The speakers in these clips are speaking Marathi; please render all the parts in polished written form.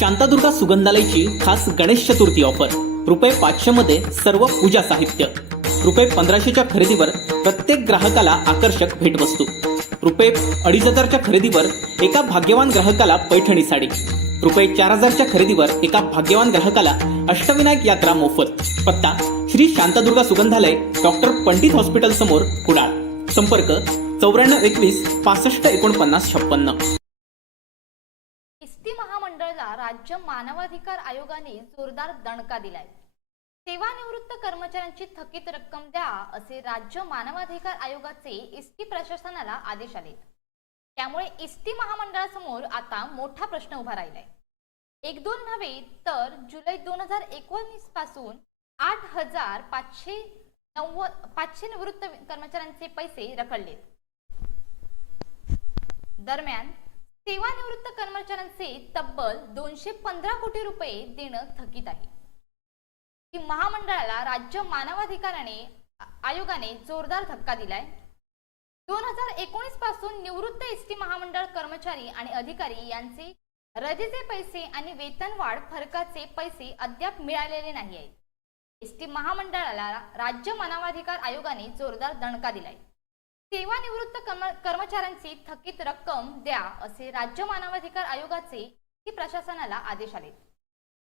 शांतादुर्गा सुगंधालयची खास गणेश चतुर्थी ऑफर ₹500 मध्ये सर्व पूजा साहित्य, ₹1500च्या खरेदीवर प्रत्येक ग्राहकाला आकर्षक भेटवस्तू, ₹2500च्या खरेदीवर एका भाग्यवान ग्राहकाला पैठणी साडी, ₹4000च्या खरेदीवर एका भाग्यवान ग्राहकाला अष्टविनायक यात्रा मोफत। पत्ता श्री शांतादुर्गा सुगंधालय, डॉक्टर पंडित हॉस्पिटल समोर, कुडाळ। संपर्क 9421 65 49 56। एसटी महामंडळाला राज्य मानवाधिकार आयोगाने जोरदार दणका दिलाय। सेवानिवृत्त कर्मचाऱ्यांची थकीत रक्कम द्या असे राज्य मानवाधिकार आयोगाचे एसटी प्रशासनाला आदेश आले। त्यामुळे एसटी महामंडळासमोर आता मोठा प्रश्न उभा राहिलाय। एक दोन नव्हे तर जुलै 2019 पासून 8500 निवृत्त कर्मचाऱ्यांचे पैसे रखडले। दरम्यान सेवानिवृत्त कर्मचाऱ्यांचे तब्बल 215 कोटी रुपये देणं थकीत आहे। की महामंडळाला राज्य मानवाधिकार आयोगाने जोरदार धक्का दिलाय। 2019 पासून निवृत्त एसटी महामंडळ कर्मचारी आणि अधिकारी यांचे रजेचे पैसे आणि वेतनवाढ फरकाचे पैसे अद्याप मिळालेले नाही आहेत। एसटी महामंडळाला राज्य मानवाधिकार आयोगाने जोरदार दणका दिलाय। सेवानिवृत्त कर्मचाऱ्यांची थकीत रक्कम द्या असे राज्य मानवाधिकार आयोगाचे प्रशासनाला आदेश आले।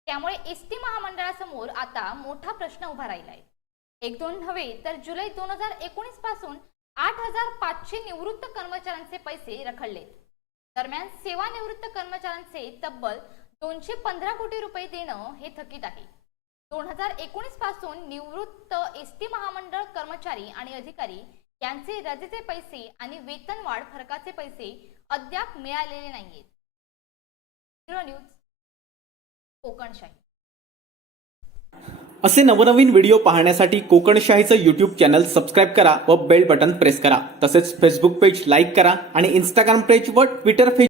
त्यामुळे एसटी महामंडळासमोर आता मोठा प्रश्न उभा राहिलाय। एक दोन नव्हे तर जुलै 2019 पासून 8500 निवृत्त कर्मचाऱ्यांचे पैसे रखडले। दरम्यान सेवानिवृत्त कर्मचाऱ्यांचे तब्बल 215 कोटी रुपये देणं हे थकीत आहे। 2019 पासून निवृत्त एसटी महामंडळ कर्मचारी आणि अधिकारी यांचे रजेचे पैसे आणि वेतनवाढ फरकाचे पैसे अद्याप मिळालेले नाहीयेत। Zero news, Kokanshahi. असे नवनवीन व्हिडिओ पाहण्यासाठी कोकणशाहीचं YouTube चॅनल सबस्क्राइब करा व बेल बटन प्रेस करा। तसेच फेसबुक पेज लाईक करा आणि इंस्टाग्राम पेज व ट्विटर पेज